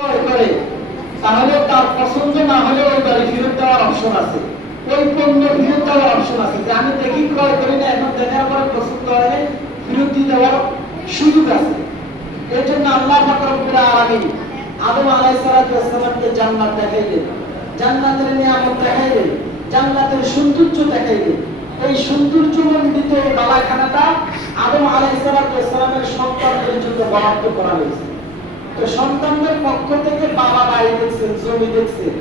করে তাহলে তার পছন্দ না হলে ওই বাড়ি ফেরত দেওয়ার অপশন আছে, ওই পণ্য ফেরত দেওয়ার অপশন আছে। যে আমি দেখি ক্রয় করি না, এখন দেখার পরে পছন্দ হয় ফেরত দিয়ে দেওয়ার সুযোগ আছে। এর জন্য আল্লাহ পাক রব্বুল আলামিন আদম আলাইহিস সালামকে জান্নাত দেখাইলেন, জান্নাতের নিয়ামত দেখাইলেন, জান্নাতের সৌন্দর্য দেখাইলেন। এই সৌন্দর্যমণ্ডিত বালাখানাটা আদম আলাইহিস সালামের সন্তানদের জন্য বরাদ্দ করা হয়েছে। তো সন্তানদের পক্ষ থেকে বাবা বাড়ি দেখছেন, জমি দেখছেন,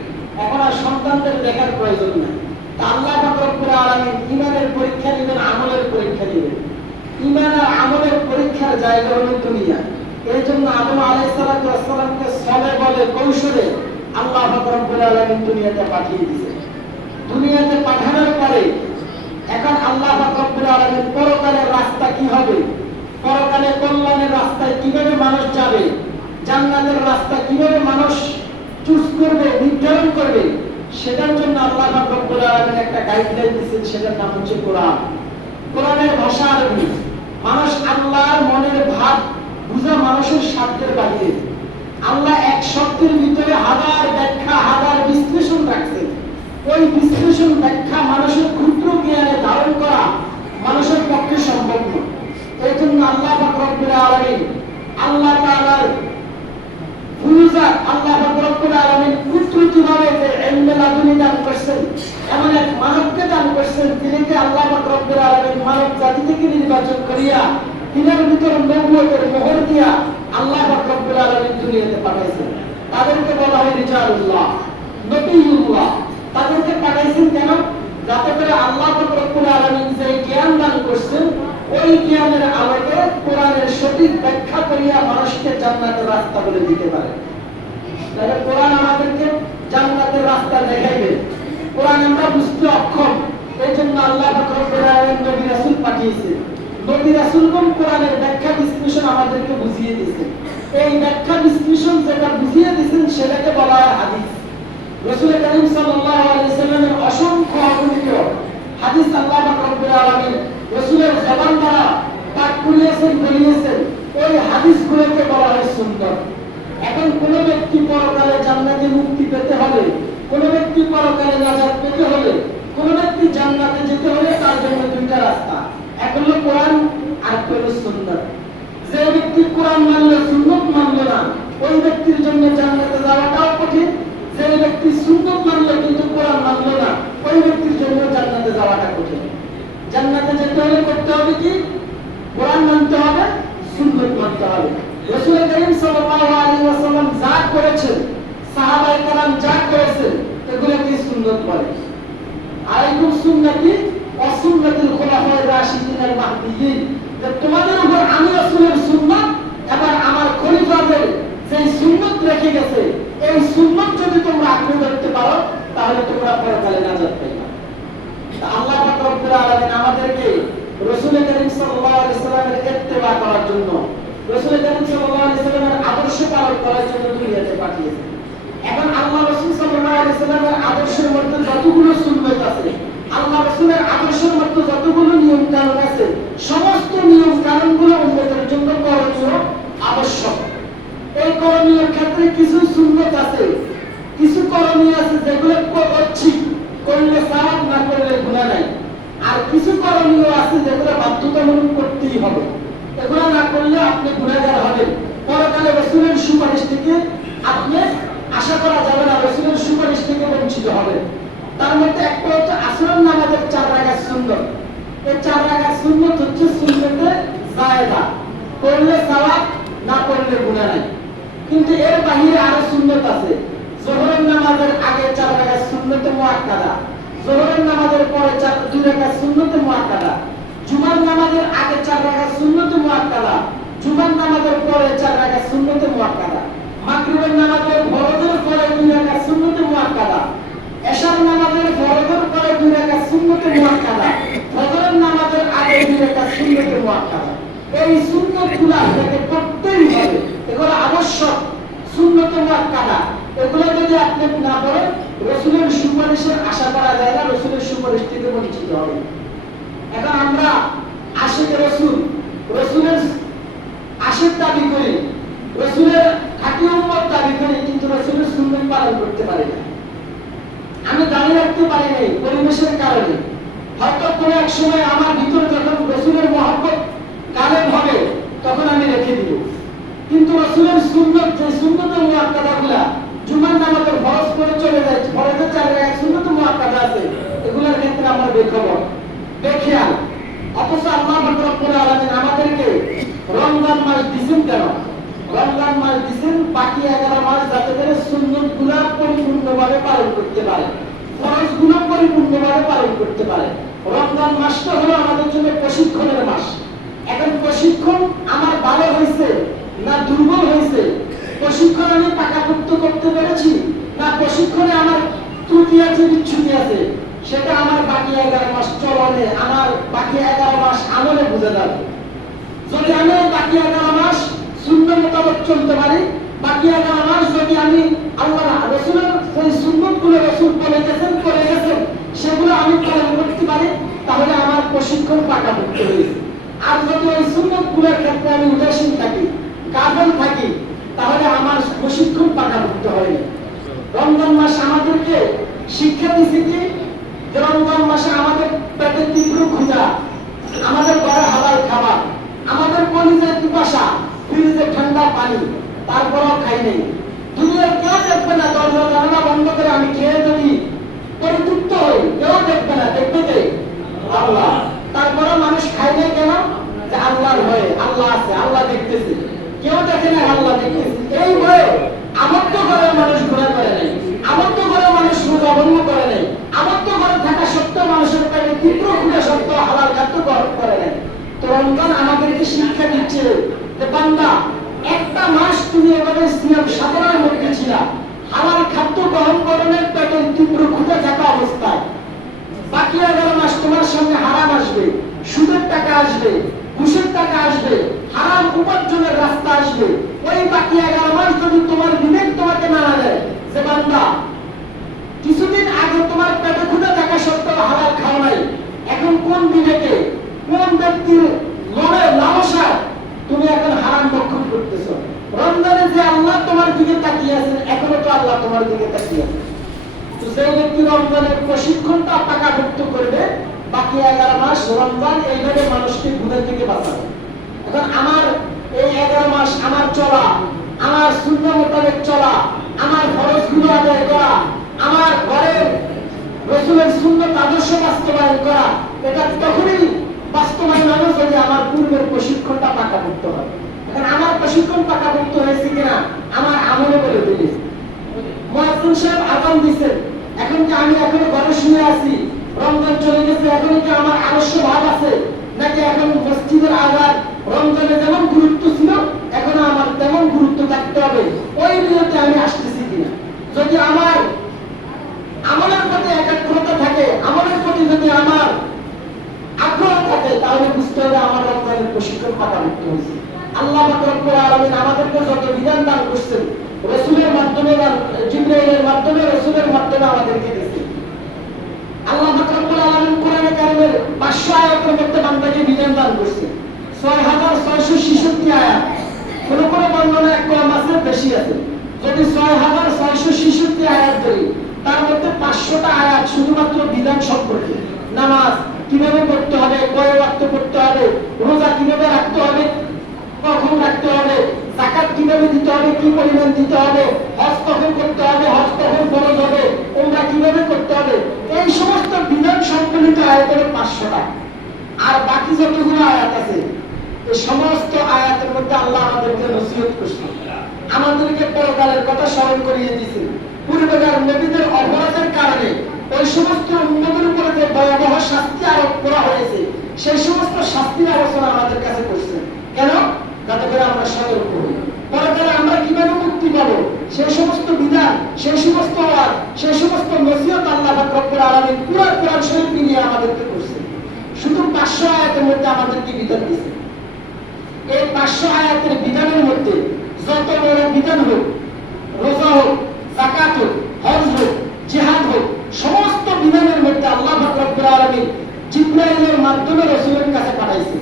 এখন আর সন্তানদের দেখার প্রয়োজন নাই। তা আল্লাহ পাক রব্বুল আলামিন ঈমানের পরীক্ষা নেবেন, আমলের পরীক্ষা নেবেন। ঈমান আর আমলের পরীক্ষার জায়গা হলো দুনিয়া। এই জন্য আদম আলাইহিস সালামকে ছলে বলে কৌশলে আল্লাহ পাক রব্বুল আলামিন দুনিয়াতে পাঠিয়ে দিয়েছেন। দুনিয়াতে পাঠানোর পরে এখন আল্লাহ পাক রব্বুল আলামিন পরকালের রাস্তা কি হবে, পরকালে কল্যাণের রাস্তায় কিভাবে মানুষ যাবে, জান্নাতের রাস্তা কিভাবে মানুষ চুজ করবে, নির্ধারণ করবে, সেটার জন্য আল্লাহ পাক রব্বুল আলামিন একটা গাইডলাইন দিয়েছেন। সেটার নাম হচ্ছে কোরআন। কোরআনের ভাষা আরবি। মানুষ আল্লাহর মনের ভাব বুঝা মানুষের সাধ্যের বাইরে। আল্লাহ এক শব্দের ভিতরে হাজার ব্যাখ্যা, হাজার বিশ্লেষণ রাখছেন। ওই বিশ্লেষণ ব্যাখ্যা মানুষের ক্ষুদ্র জ্ঞানে ধারণ করা মানুষের পক্ষে সম্ভব নয়। এই জন্য আল্লাহ পাক রব্বুল আলামিন আল্লাহ তাআলার ফুরুজাত আল্লাহ পাক রব্বুল আলামিন কুদরতিভাবে যে ইলমে লাদুনি দান করেছেন, এমন এক মানবকে দান করেছেন, যিনিকে আল্লাহ পাক রব্বুল আলামিন মানব জাতি থেকে নির্বাচন করিয়া তিনার ভিতর নবুয়তের মোহর দিয়া আল্লাহ পাক রব্বুল আলামিন দুনিয়াতে পাঠাইছেন। তাদেরকে বলা হয় রিজালুল্লাহ, নবিয়ুল্লাহ। তাদেরকে পাঠাইছেন কেন? যাতে করে আল্লাহ পাক রব্বুল আলামিন যে জ্ঞান দান করেছেন, ওই জ্ঞানের আলোকে কোরআনের সঠিক ব্যাখ্যা করিয়া মানুষকে জান্নাতের রাস্তা বলে দিতে পারে। তাহলে কোরআন আমাদেরকে জান্নাতের রাস্তা দেখাইবে। কোরআন আমরা বুঝতে অক্ষম, এই জন্য আল্লাহ পাক রব্বুল আলামিন নবী রাসূল পাঠিয়েছেন। নবী রাসূলগণ কোরআনের ব্যাখ্যা বিশ্লেষণ আমাদেরকে বুঝিয়ে দিয়েছেন। এই ব্যাখ্যা বিশ্লেষণ যেটা বুঝিয়ে দিয়েছেন সেটাকে বলা হয় হাদিস। রাসূল কারীম সাল্লাল্লাহু আলাইহি ওয়াসাল্লামের অসংখ্য অগণিত হাদিস আল্লাহ পাক রব্বুল আলামিন রাসূলের জবান দ্বারা পাঠ করিয়েছেন, বলিয়েছেন। ওই হাদিসগুলোকে বলা হয় সুন্নাত। এখন কোন ব্যক্তি পরকালে জান্নাতে মুক্তি পেতে হলে, কোন ব্যক্তি পরকালে নাজাত পেতে হলে, কোন ব্যক্তি জান্নাতে যেতে হলে তার জন্য দুইটা রাস্তা, এক হলো কোরআন আর এক হলো সুন্নাত। যে ব্যক্তি কোরআন মানলো, সুন্নাত মানলো না, ওই ব্যক্তির জন্য জান্নাতে যাওয়াটাও কঠিন। যে ব্যক্তি সুন্নাত মানলো কিন্তু কোরআন মানলো না, ওই ব্যক্তির জন্য জান্নাতে যাওয়াটা কঠিন। জান্নাতে যেতে হলে করতে হবে কি? কোরআন মানতে হবে, সুন্নাত মানতে হবে। রাসূল কারীম সাল্লাল্লাহু আলাইহি ওয়াসাল্লাম যা করেছেন, সাহাবায়ে কেরাম যা করেছেন, এগুলোকে সুন্নাত বলে। আলাইকুম সুন্নতি ওয়া সুন্নাতুল খুলাফায়ে রাশিদিন আল মাহদিয়্যিন। যে তোমাদের উপর আমি রাসূলের সুন্নাত এবং আমার খলিফাদের যে সুন্নাত রেখে গেছে, এই সুন্নাত যদি তোমরা আঁকড়ে ধরতে পারো তাহলে তোমরা পরকালে নাজাত পাইবে। আল্লাহ পাক রব্বুল আলামিন আমাদেরকে রাসূল কারীম সাল্লাল্লাহু আলাইহি ওয়াসাল্লামের ইত্তেবা করার জন্য, রাসূল কারীম সাল্লাল্লাহু আলাইহি ওয়াসাল্লামের আদর্শ পালন করার জন্য দুনিয়াতে পাঠিয়েছেন। এখন আল্লাহ রাসূল সাল্লাল্লাহু আলাইহি ওয়াসাল্লামের আদর্শের মধ্যে যতগুলো সুন্নাত আছে, আল্লাহ রাসূলের আদর্শের মধ্যে যতগুলো নিয়ম কানুন আছে, সমস্ত নিয়ম কানুনগুলো উম্মতের জন্য করণীয়, আবশ্যক। এই করণীয় ক্ষেত্রে কিছু সুন্নাত আছে, কিছু করণীয় আছে যেগুলো ঐচ্ছিক, করলে সওয়াব, না করলে গুনাহ নাই। আর কিছু করণীয় আছে যেগুলো বাধ্যতামূলক করতেই হবে, এগুলো না করলে আপনি গুনাহগার হবেন। পরকালে রাসূলের সুপারিশ থেকে আপনি আশা করা যাবে না, রাসূলের সুপারিশ থেকে বঞ্চিত হবেন। তার মধ্যে একটা হচ্ছে আসরের নামাজের 4 রাকাত সুন্নাত। এই 4 রাকাত সুন্নাত হচ্ছে সুন্নতে জায়েদা, করলে সওয়াব, না করলে গুনাহ নাই। কিন্তু এর বাইরে আরো সুন্নাত আছে। যোহরের নামাজের আগে 4 রাকাত সুন্নতে মুআক্কাদা, যোহরের নামাজের পরে 2 রাকাত সুন্নতে মুআক্কাদা, জুমার নামাজের আগে 4 রাকাত সুন্নতে মুআক্কাদা, জুমার নামাজের পরে 4 রাকাত সুন্নতে মুআক্কাদা, মাগরিবের নামাজের ফরজের পরে 2 রাকাত সুন্নতে মুআক্কাদা, এশার নামাজের ফরজের পরে 2 রাকাত সুন্নতে মুআক্কাদা, ফজরের নামাজের আগে 2 রাকাত সুন্নতে মুআক্কাদা। এই সুন্নতগুলো আপনাকে পড়তেই হবে, এগুলো আবশ্যক, সুন্নতে মুআক্কাদা। এগুলো যদি আপনি না পড়েন, রাসূলের সুপারিশের আশা করা যায় না, রাসূলের সুপারিশ থেকে বঞ্চিত হবেন। এখন আমরা আশিকে রাসূল, রাসূলের আশিক দাবি করি, রাসূলের খাঁটি উম্মত দাবি করি, রাখতে পারি নাই পরিবেশের কারণে। হয়তো কোনো এক সময় আমার ভিতরে যখন রাসূলের মহব্বত গালেব হবে তখন আমি রেখে দিব। কিন্তু রাসূলের সুন্নাত, যে সুন্নাতে মুআক্কাদাগুলা জুমার নামাজের ফরজ করে চলে যায়, ফরজের জায়গায় সুন্নাতে মুআক্কাদা আছে, এগুলোর ক্ষেত্রে আমরা বেখবর, বেখেয়াল। অথচ আল্লাহ রাব্বুল আলামিন আমাদেরকে রমজান মাস দিয়েছেন কেন? রমজান মাস দিয়েছেন বাকি 11 মাস যাতে করে সুন্নাতগুলো পরিপূর্ণভাবে পালন করতে পারে, ফরজগুলো পরিপূর্ণভাবে পালন করতে পারে। রমজান মাসটা হলো আমাদের জন্য প্রশিক্ষণের মাস। এখন প্রশিক্ষণ আমার ভালো হয়েছে না দুর্বল হয়েছে, প্রশিক্ষণ আমি পাকাপোক্ত করতে পেরেছি না প্রশিক্ষণে আমার ত্রুটি আছে, বিচ্যুতি আছে, সেটা আমার বাকি 11 মাস চলনে, আমার বাকি 11 মাস আমলে বুঝে যাবে। যদি আমি বাকি 11 মাস সুন্নাত মোতাবেক চলতে পারি, বাকি 11 মাস যদি আমি আল্লাহ রাসূলের সেই সুন্নাতগুলো রাসূল বলে গেছেন করে গেছেন সেগুলো আমি পালন করতে পারি, তাহলে আমার প্রশিক্ষণ পাকাপোক্ত হয়েছে। আর যদি ওই সুন্নাতগুলোর ক্ষেত্রে আমি উদাসীন থাকি, গাফেল থাকি, তাহলে আমার প্রশিক্ষণ পাকাপোক্ত হয়নি। রমজান মাস আমাদেরকে শিক্ষা দিচ্ছে কি, যে রমজান মাসে আমাদের পেটে তীব্র ক্ষুধা, আমাদের ঘরে হালাল খাবার, আমাদের কলিজায় পিপাসা, ফ্রিজে ঠান্ডা পানি, তারপরও খাই নেই। দুনিয়ার কেউ দেখবে না, দরজা জানালা বন্ধ করে আমি খেয়ে যদি পরিতৃপ্ত হই, কেউ দেখবে না, দেখবে কে? আল্লাহ। তারপরও মানুষ খাই নাই কেন? যে আল্লাহর ভয়ে, আল্লাহ আছে, আল্লাহ দেখতেছে। কেউ দেখে না, আল্লাহ দেখতেছে। এই ভয়ে আবদ্ধ ঘরে মানুষ ঘোরা করে নাই, আবদ্ধ ঘরে মানুষ রোজা বন্ধ করে নাই, আবদ্ধ ঘরে থাকা সত্ত্বেও মানুষের পেটে তীব্র ক্ষুধা সত্ত্বেও হালাল খাদ্য গ্রহণ করে নাই। তো রমজান আমাদেরকে শিক্ষা দিচ্ছে যে বান্দা, একটা মাস তুমি এভাবে সিয়াম সাধনার মধ্যে ছিলা, হালাল খাদ্য গ্রহণ করণের পেটে তীব্র ক্ষুধা থাকা অবস্থায়। বাকি 11 মাস তোমার সামনে হারাম আসবে, সুদের টাকা আসবে, ঘুষের টাকা আসবে, হারাম উপার্জনের রাস্তা আসবে। ওই বাকি 11 মাস যদি তোমার বিবেক তোমাকে না দেয় যে বান্দা, কিছুদিন আগে তোমার পেটে ক্ষুধা থাকা সত্ত্বেও হালাল খাও নাই, এখন কোন বিবেকে, কোন ব্যক্তির লোভে লালসা তুমি এখন হারাম ভক্ষণ করতেছো? রমজানে যে আল্লাহ তোমার দিকে তাকিয়ে আছেন, এখনো তো আল্লাহ তোমার দিকে তাকিয়ে আছেন। তো সেই ব্যক্তি রমজানের প্রশিক্ষণটা পাকাপোক্ত করবে, বাকি 11 মাস রমজান এইভাবে মানুষকে গুনাহ থেকে বাঁচাবে। এখন আমার এই 11 মাস আমার চলা, আমার সুন্নাহ মোতাবেক চলা, আমার ফরজগুলো আদায় করা, আমার ঘরের রাসূলের সুন্নাত আদর্শ বাস্তবায়ন করা, এটা তখনই বাস্তবায়ন হবে যদি আমার পূর্বের প্রশিক্ষণটা পাকাপোক্ত হয়। এখন আমার প্রশিক্ষণ পাকাপোক্ত হয়েছে কিনা আমার আমলে বলে দিলে। মুয়াজ্জিন সাহেব আযান দিয়েছেন, এখন কি আমি এখনো ঘরে শুয়ে আছি, রমজান চলে গেছে, এখন কি আমার আদর্শ ভাব আছে, নাকি এখন মসজিদের আযান রমজানে যেমন গুরুত্ব ছিল এখন আমার তেমন গুরুত্ব থাকতে হবে, ওই নিয়তে আমি আসতেছি কিনা? যদি আমার আমলের প্রতি একাগ্রতা থাকে, আমলের প্রতি যদি আমার আগ্রহ থাকে, তাহলে বুঝতে হবে আমার রমজানের প্রশিক্ষণ পাকাপোক্ত হয়েছে। আল্লাহ রাব্বুল আলামিন আমাদেরকে যত বিধান দান করছেন, রাসূলের মাধ্যমে, জিবরাইলের মাধ্যমে, রাসূলের মাধ্যমে আমাদেরকে দিয়েছেন। আল্লাহ রাব্বুল আলামিন কোরআনে কারিমের 500 আয়াতের মধ্যে বান্দাকে বিধান দান করছেন, 6666 আয়াত। কোন কোন বর্ণনায় কম আছে, বেশি আছে। যদি 6666 আয়াত ধরি, তার মধ্যে 500টা আয়াত শুধুমাত্র বিধান সম্পর্কে। নামাজ কিভাবে পড়তে হবে, কয় ওয়াক্ত পড়তে হবে, রোজা কিভাবে রাখতে হবে, কখন রাখতে হবে, যাকাত কিভাবে দিতে হবে, কি পরিমাণ দিতে হবে, হজ কখন করতে হবে, হজ কখন ফরজ হবে, ওমরা কিভাবে করতে হবে, এই সমস্ত বিধান সম্বলিত আয়াত হলো 500টা। আর বাকি যতগুলো আয়াত আছে, এই সমস্ত আয়াতের মধ্যে আল্লাহ আমাদেরকে নসিহত করছেন, আমাদেরকে পরকালের কথা স্মরণ করিয়ে দিয়েছেন। পূর্বেকার নবীদের অপরাধের কারণে ওই সমস্ত উম্মতের উপরে যে ভয়াবহ শাস্তি আরোপ করা হয়েছে, সেই সমস্ত শাস্তির আলোচনা আমাদের কাছে করছেন। কেন? যাতে করে আমরা সতর্ক হই, পরকালে আমরা কিভাবে মুক্তি পাবো, সেই সমস্ত বিধান, সেই সমস্ত ওয়াজ, সেই সমস্ত নসিহত আল্লাহ রাব্বুল আলামিন পুরো কোরআন শরীফ নিয়ে আমাদেরকে করছেন। শুধু 500 আয়াতের মধ্যে আমাদেরকে বিধান দিয়েছেন। এই 500 আয়াতের বিধানের মধ্যে যত বড় বিধান হোক, রোজা হোক, যাকাত হোক, হজ হোক, জিহাদ হোক, সমস্ত বিধানের মধ্যে আল্লাহ রাব্বুল আলামিন জিবরাইলের মাধ্যমে রাসূলের কাছে পাঠাইছেন।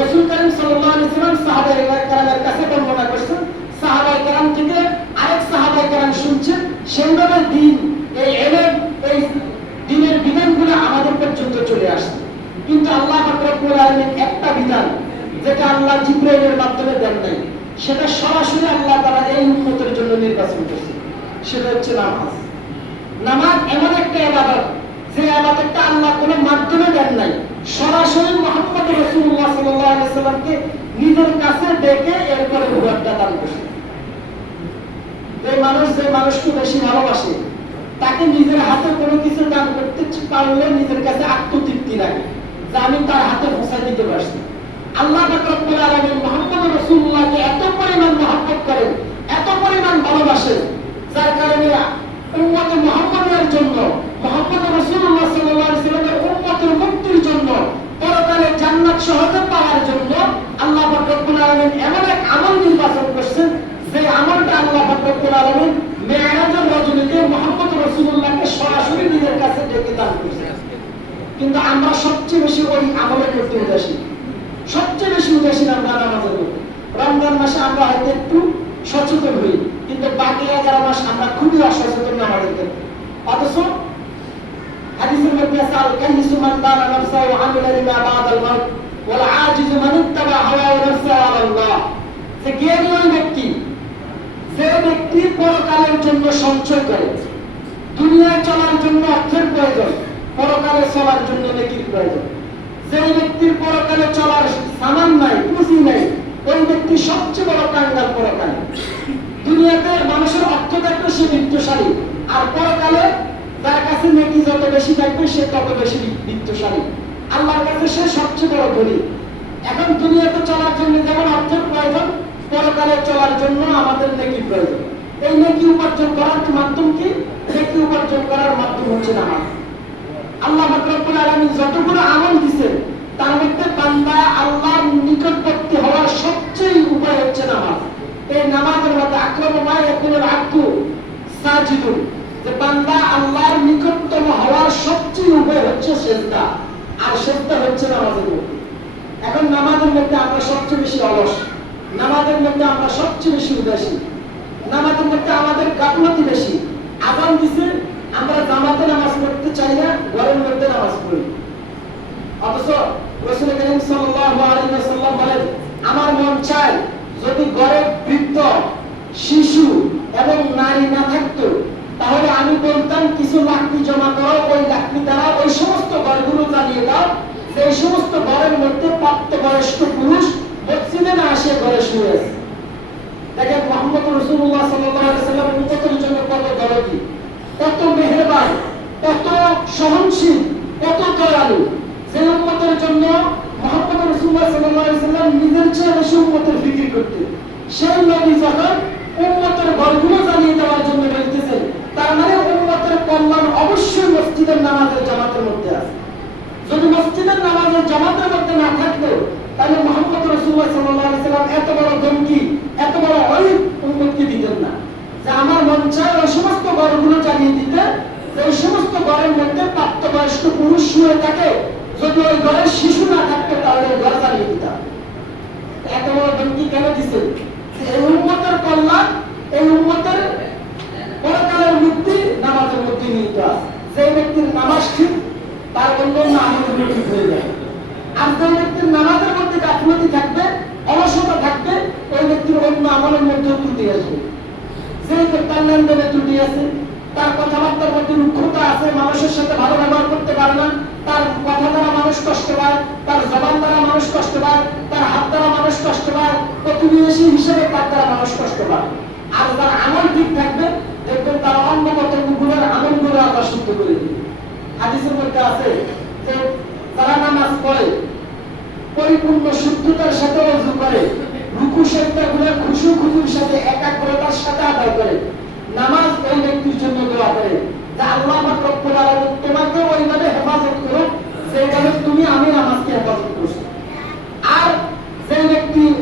রাসূল কারীম সাল্লাল্লাহু আলাইহি ওয়াসাল্লাম সাহাবায়ে কেরামের কাছে বর্ণনা করেছেন, সাহাবায়ে কেরাম থেকে আরেক সাহাবায়ে কেরাম শুনছেন, সেইভাবে দ্বীন, এই ইলম, এই কিন্তু আল্লাহ পাক রব্বুল আলামিন একটা বিধান যেটা আল্লাহ জিবরাইলের মাধ্যমে দেন নাই, সেটা সরাসরি আল্লাহ তাআলা এই উম্মতের জন্য নির্বাচন করেছেন, সেটা হচ্ছে নামাজ। নামাজ এমন একটা ইবাদত যে ইবাদতটা আল্লাহ কোনো মাধ্যমে দেন নাই, সরাসরি মুহাম্মদ রাসূলুল্লাহ সাল্লাল্লাহু আলাইহি ওয়াসাল্লামকে নিজের কাছে ডেকে এরপরে বিবাদটা দান করেছেন। এই মানুষ যে মানুষকে বেশি ভালোবাসে তাকে নিজের হাতে কোনো কিছু দান করতে পারলে নিজের কাছে আত্মতৃপ্তি লাগে যে আমি তার হাতে পৌঁছে দিতে পারছি। আল্লাহ পাক রব্বুল আলামিন মুহাম্মদ রাসূলুল্লাহকে এত পরিমাণ মহব্বত করেন, এত পরিমাণ ভালোবাসেন, যার কারণে উম্মতে মুহাম্মাদের জন্য, মুহাম্মদ রাসূলুল্লাহ সাল্লাল্লাহু আলাইহি ওয়াসাল্লামের উম্মতের মুক্তির জন্য, পরকালে জান্নাত সহজে পাওয়ার জন্য আল্লাহ পাক রব্বুল আলামিন এমন এক আমল নির্বাচন করেছেন যে আমলটা আল্লাহ পাক রব্বুল আলামিন মেরাজের রজনীতে মুহাম্মদ রাসূলুল্লাহকে সরাসরি নিজের কাছে ডেকে দান করেছেন। কিন্তু আমরা সবচেয়ে বেশি ওই আমলের প্রতি উদাসীন, সবচেয়ে বেশি উদাসীন আমরা নামাজের মধ্যে। রমজান মাসে আমরা হয়তো একটু সচেতন হই, কিন্তু বাকি 11 মাস আমরা খুবই অসচেতন নামাজের ক্ষেত্রে। অথচ হাদিসের মধ্যে আছে আল কাইসু মান দানা নাফসাহু ওয়া আমিলা লিমা বাদাল মাউত ওয়াল আজিজু মান ইত্তাবা হাওয়া ওয়া নাফসাহু আলা আল্লাহ। যে জ্ঞানী ওই ব্যক্তি যে ব্যক্তি পরকালের জন্য সঞ্চয় করে, দুনিয়ায় চলার জন্য অর্থের প্রয়োজন, পরকালে চলার জন্য নেকির প্রয়োজন। যে ব্যক্তির পরকালে চলার সামান নাই, পুঁজি নাই, ওই ব্যক্তি সবচেয়ে বড় কাঙ্গাল পরকালে। দুনিয়াতে মানুষের অর্থ থাকবে সে বিত্তশালী, আর পরকালে যার কাছে নেকি যত বেশি থাকবে সে তত বেশি বিত্তশালী, আল্লাহর কাছে সে সবচেয়ে বড় ধনী। এখন দুনিয়াতে চলার জন্য যেমন অর্থের প্রয়োজন, পরকালে চলার জন্য আমাদের নেকি প্রয়োজন। এই নেকি উপার্জন করার মাধ্যম কি? নেকি উপার্জন করার মাধ্যম হচ্ছে নামাজ। আল্লাহ পাক রব্বুল আলামিন যতগুলো আমল দিয়েছেন তার মধ্যে বান্দা আল্লাহর নিকটবর্তী হওয়ার সবচেয়ে উপায় হচ্ছে নামাজ। এই নামাজের মধ্যে আকরামু মা ইয়াকুনুল আবদু সাজিদুন, যে বান্দা আল্লাহর নিকটতম হওয়ার সবচেয়ে উপায় হচ্ছে সিজদা, আর সিজদা হচ্ছে নামাজের মধ্যে। এখন নামাজের মধ্যে আমরা সবচেয়ে বেশি অলস, নামাজের মধ্যে আমরা সবচেয়ে বেশি উদাসীন, নামাজের মধ্যে আমাদের গাফলতি বেশি। আযান দিছে, আমরা জামাতে নামাজ পড়তে চাই না, ঘরের মধ্যে নামাজ পড়ি। অথচ রাসূল করিম সাল্লাল্লাহু আলাইহি ওয়াসাল্লাম বলেন, আমার মন চায় যদি ঘরে বৃদ্ধ, শিশু এবং নারী না থাকতো, তাহলে আমি বলতাম কিছু লাকড়ি জমা করো, ওই লাকড়ি দ্বারা ওই সমস্ত ঘরগুলো জ্বালিয়ে দাও যে এই সমস্ত ঘরের মধ্যে প্রাপ্তবয়স্ক পুরুষ মসজিদে না আসে ঘরে শুয়ে আছে। দেখেন মুহাম্মদ রাসূলুল্লাহ সাল্লাল্লাহু আলাইহি ওয়াসাল্লাম উম্মতের জন্য কত দরদি, কত মেহেরবান, কত সহনশীল, কত দয়ালু। যে উম্মতের জন্য মুহাম্মদ রাসূলুল্লাহ সাল্লাল্লাহু আলাইহি ওয়াসাল্লাম নিজের চেয়ে বেশি উম্মতের ফিকির করতেন, সেই নবী যখন উম্মতের ঘরগুলো জ্বালিয়ে দেওয়ার জন্য বলতেছেন, তার মানে উম্মতের কল্যাণ অবশ্যই মসজিদের নামাজের জামাতের মধ্যে আছে। যদি মসজিদের নামাজের জামাতের মধ্যে না থাকতো তাহলে মুহাম্মদ রাসূলুল্লাহ সাল্লাল্লাহু আলাইহি ওয়াসাল্লাম এত বড় ধমকি, এত বড় ওয়াইদ উম্মতকে দিতেন না যে আমার মন চায় ওই সমস্ত ঘরগুলো জ্বালিয়ে দিতে, ওই সমস্ত ঘরের মধ্যে প্রাপ্তবয়স্ক পুরুষ শুয়ে থাকে, যদি ওই ঘরের শিশু না থাকতো তাহলে ওই ঘর জ্বালিয়ে দিতাম। এত বড় ধমকি কেন দিছে? এই উম্মতের কল্যাণ, এই উম্মতের পরকালের মুক্তি নামাজের মধ্যে নিহিত আছে। যে ব্যক্তির নামাজ ঠিক, তার অন্যান্য আমলগুলো ঠিক হয়ে যায়। আর যে ব্যক্তির নামাজের মধ্যে গাফলতি থাকবে, অলসতা থাকবে, ওই ব্যক্তির অন্য আমলের মধ্যে ত্রুটি আসবে। যে তার লেনদেনে ত্রুটি আছে, তার কথাবার্তার মধ্যে রুক্ষতা আছে, মানুষের সাথে ভালো ব্যবহার করতে পারে না, তার কথা দ্বারা মানুষ কষ্ট পায়, তার জবান দ্বারা মানুষ কষ্ট পায়, তার হাত দ্বারা মানুষ কষ্ট পায়, প্রতিবেশী হিসেবে তার দ্বারা মানুষ কষ্ট পায়। আর তার আমল ঠিক থাকবে, দেখবেন তার অন্য কতগুলোর আমলগুলো আল্লাহ শুদ্ধ করে দিবে। হাদিসের মধ্যে আছে যে যারা নামাজ পড়ে পরিপূর্ণ শুদ্ধতার সাথে ওযু করে, রুকু সেজদাগুলো খুশু খুজুর সাথে একাগ্রতার সাথে আদায় করে, নামাজ ওই ব্যক্তির জন্য দোয়া করে যে আল্লাহ পাক রব্বুল আলামিন তোমাকে ওইভাবে হেফাজত করুক যেভাবে তুমি আমি নামাজকে হেফাজত করছো।